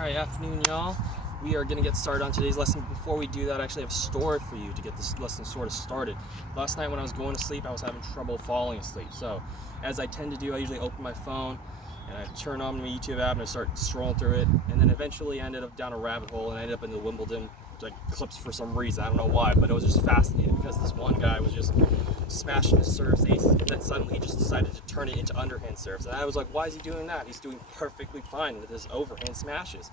Alright, afternoon y'all. We are going to get started on today's lesson. Before we do that, I actually have a story for you to get this lesson sort of started. Last night when I was going to sleep, I was having trouble falling asleep. So, as I tend to do, I usually open my phone and I turn on my YouTube app and I start scrolling through it. And then eventually I ended up down a rabbit hole and I ended up in the Wimbledon clips for some reason. I don't know why, but it was just fascinating because this one guy was just smashing his serves aces, and then suddenly he just decided to turn it into underhand serves. And I was like, why is he doing that? He's doing perfectly fine with his overhand smashes.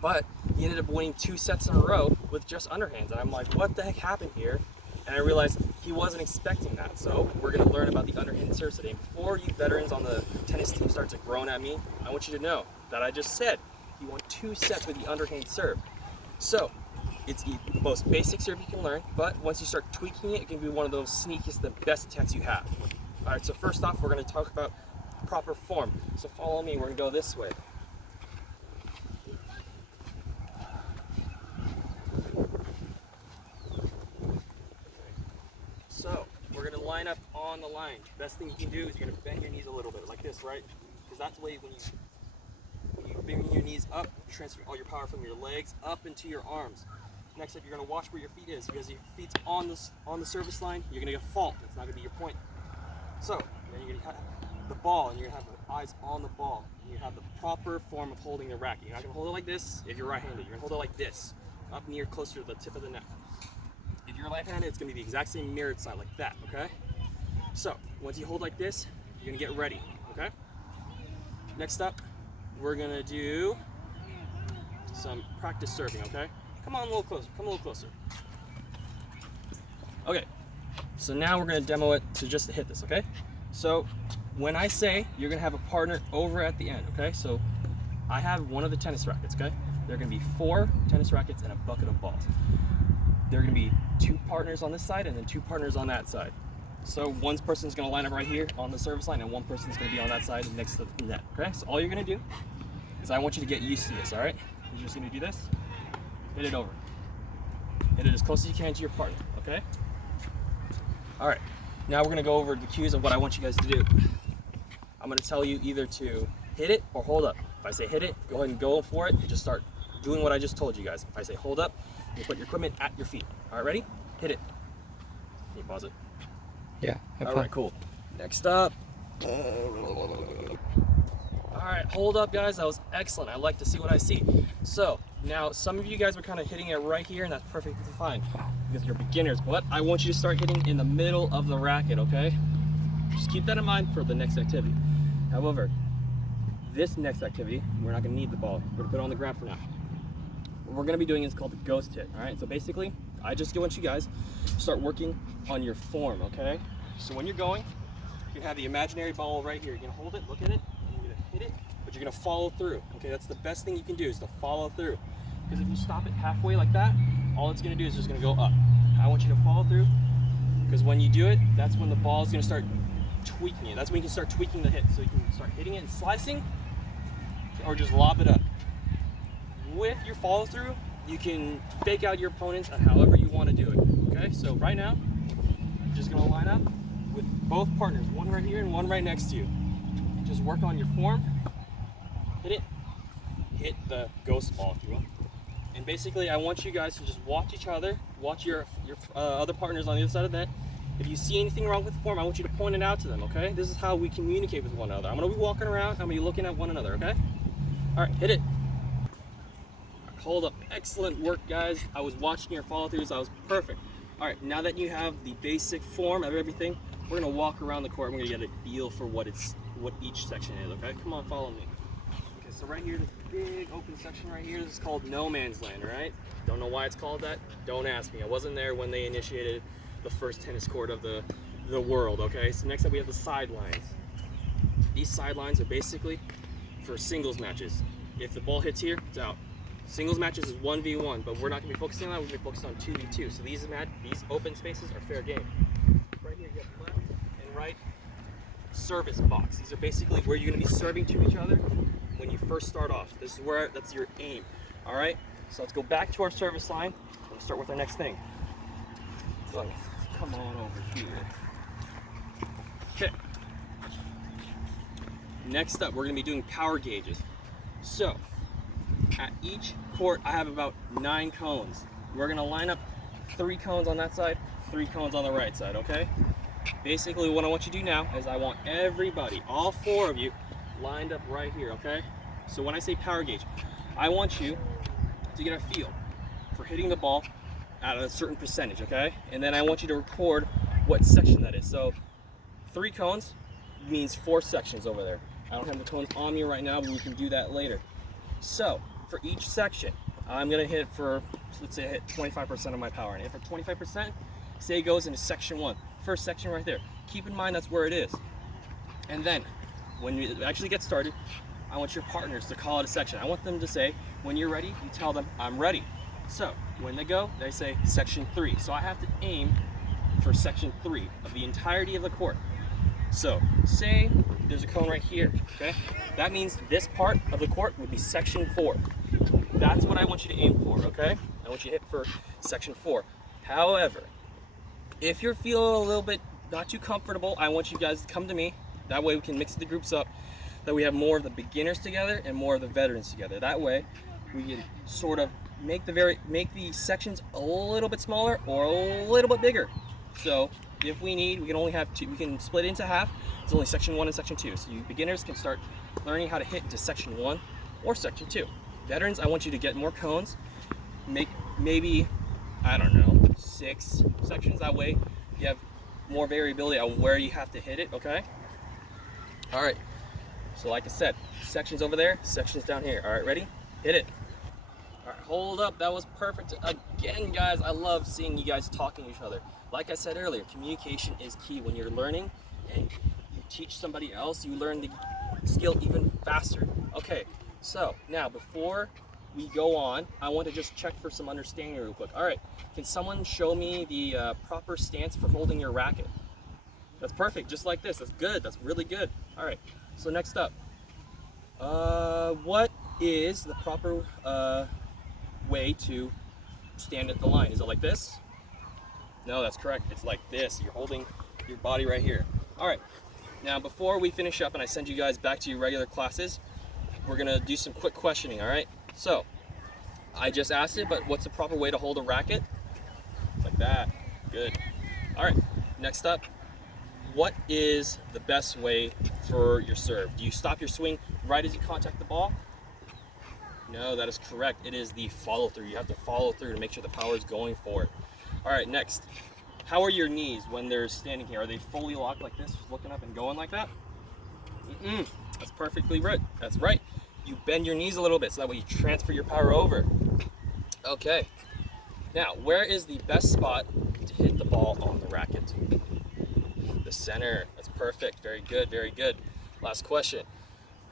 But he ended up winning 2 sets in a row with just underhands. And I'm like, what the heck happened here? And I realized he wasn't expecting that. So we're going to learn about the underhand serves today. And before you veterans on the tennis team start to groan at me, I want you to know that I just said he won 2 sets with the underhand serve. So it's the most basic serve you can learn, but once you start tweaking it, it can be one of those sneakiest, the best attacks you have. All right, so first off, we're going to talk about proper form. So follow me, we're going to go this way. So we're going to line up on the line. Best thing you can do is you're going to bend your knees a little bit, like this, right? Because that's the way when you bring your knees up, you transfer all your power from your legs up into your arms. Next up, you're going to watch where your feet is, because if your feet's on the service line, you're going to get a fault. It's not going to be your point. So then you're going to have the ball, and you're going to have the eyes on the ball. And you have the proper form of holding the racket. You're not going to hold it like this if you're right-handed. You're going to hold it like this, up near closer to the tip of the neck. If you're left-handed, it's going to be the exact same mirrored side, like that, okay? So once you hold like this, you're going to get ready, okay? Next up, we're going to do some practice serving, okay? Come on a little closer, come a little closer. Okay, so now we're gonna demo it to just hit this, okay? So when I say, you're gonna have a partner over at the end, okay? So I have one of the tennis rackets, okay? There are gonna be 4 tennis rackets and a bucket of balls. There are gonna be 2 partners on this side and then 2 partners on that side. So one person's gonna line up right here on the service line and one person's gonna be on that side next to the net, okay? So all you're gonna do is I want you to get used to this, all right? You're just gonna do this. Hit it over. Hit it as close as you can to your partner, okay? All right, now we're gonna go over the cues of what I want you guys to do. I'm gonna tell you either to hit it or hold up. If I say hit it, go ahead and go for it and just start doing what I just told you guys. If I say hold up, you put your equipment at your feet. All right, ready? Hit it. Can you pause it? Yeah. All right, cool. Next up. All right, hold up, guys. That was excellent. I like to see what I see. So now some of you guys are kind of hitting it right here, and that's perfectly fine because you're beginners. But I want you to start hitting in the middle of the racket, okay? Just keep that in mind for the next activity. However, this next activity, we're not going to need the ball. We're going to put it on the ground for now. What we're going to be doing is called the ghost hit. All right. So basically, I just want you guys to start working on your form, okay? So when you're going, you can have the imaginary ball right here. You're going to hold it, look at it. Hit it, but you're gonna follow through. Okay, that's the best thing you can do is to follow through. Because if you stop it halfway like that, all it's gonna do is just gonna go up. I want you to follow through, because when you do it, that's when the ball is gonna start tweaking it. That's when you can start tweaking the hit. So you can start hitting it and slicing, or just lob it up. With your follow through, you can fake out your opponents on however you want to do it. Okay, so right now, you're just gonna line up with both partners, one right here and one right next to you. Just work on your form, hit it, hit the ghost ball, if you will. And basically, I want you guys to just watch each other, watch your other partners on the other side of the net. If you see anything wrong with the form, I want you to point it out to them, okay? This is how we communicate with one another. I'm gonna be walking around, I'm gonna be looking at one another, okay? All right, hit it. Hold up, excellent work, guys. I was watching your follow-throughs, I was perfect. All right, now that you have the basic form of everything, we're gonna walk around the court, we're gonna get a feel for what each section is, okay? Come on, follow me. Okay, so right here, this big open section right here, this is called no man's land, all right? Don't know why it's called that, don't ask me. I wasn't there when they initiated the first tennis court of the world, okay? So next up we have the sidelines. These sidelines are basically for singles matches. If the ball hits here, it's out. Singles matches is 1v1, but we're not gonna be focusing on that, we're gonna be focused on 2v2. So these open spaces are fair game. Right here, you have left and right service box. These are basically where you're going to be serving to each other when you first start off. This is where that's your aim. All right. So let's go back to our service line and start with our next thing. So come on over here. Okay. Next up, we're going to be doing power gauges. So at each court, I have about 9 cones. We're gonna line up 3 cones on that side, 3 cones on the right side, okay? Basically, what I want you to do now is I want everybody, all 4 of you, lined up right here, okay? So when I say power gauge, I want you to get a feel for hitting the ball at a certain percentage, okay? And then I want you to record what section that is. So 3 cones means 4 sections over there. I don't have the cones on me right now, but we can do that later. So for each section, I'm gonna hit for, let's say I hit 25% of my power. And if for 25%, say it goes into section 1, first section right there. Keep in mind that's where it is. And then when you actually get started, I want your partners to call it a section. I want them to say, when you're ready, you tell them, I'm ready. So when they go, they say section 3. So I have to aim for section 3 of the entirety of the court. So say there's a cone right here, okay? That means this part of the court would be section 4. That's what I want you to aim for, okay? I want you to hit for section 4. However, if you're feeling a little bit not too comfortable, I want you guys to come to me. That way we can mix the groups up, that we have more of the beginners together and more of the veterans together. That way we can sort of make the sections a little bit smaller or a little bit bigger. So if we need, we can only have 2, we can split it into half. It's only section 1 and section 2. So you beginners can start learning how to hit into section 1 or section 2. Veterans, I want you to get more cones, make maybe, I don't know, 6 sections. That way you have more variability on where you have to hit it, okay? All right, so like I said, sections over there, sections down here. All right, ready? Hit it. All right, hold up, that was perfect. Again, guys, I love seeing you guys talking to each other. Like I said earlier, communication is key. When you're learning and you teach somebody else, you learn the skill even faster. Okay, so now before we go on, I want to just check for some understanding real quick. All right, can someone show me the proper stance for holding your racket? That's perfect, just like this. That's good, that's really good. All right, so next up, what is the proper way to stand at the line? Is it like this? No, that's correct. It's like this. You're holding your body right here. All right, now before we finish up and I send you guys back to your regular classes, we're gonna do some quick questioning, all right? So, I just asked it, but what's the proper way to hold a racket? Like that, good. All right, next up, what is the best way for your serve? Do you stop your swing right as you contact the ball? No, that is correct. It is the follow through. You have to follow through to make sure the power is going for it. All right, next. How are your knees when they're standing here? Are they fully locked like this, just looking up and going like that? That's perfectly right. That's right. You bend your knees a little bit so that way you transfer your power over. Okay. Now, where is the best spot to hit the ball on the racket? The center. That's perfect. Very good, very good. Last question.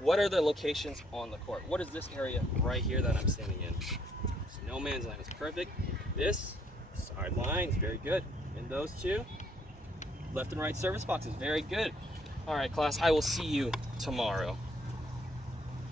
What are the locations on the court? What is this area right here that I'm standing in? So no man's land is perfect. This sideline is very good. And those 2 left and right service boxes, very good. All right, class, I will see you tomorrow.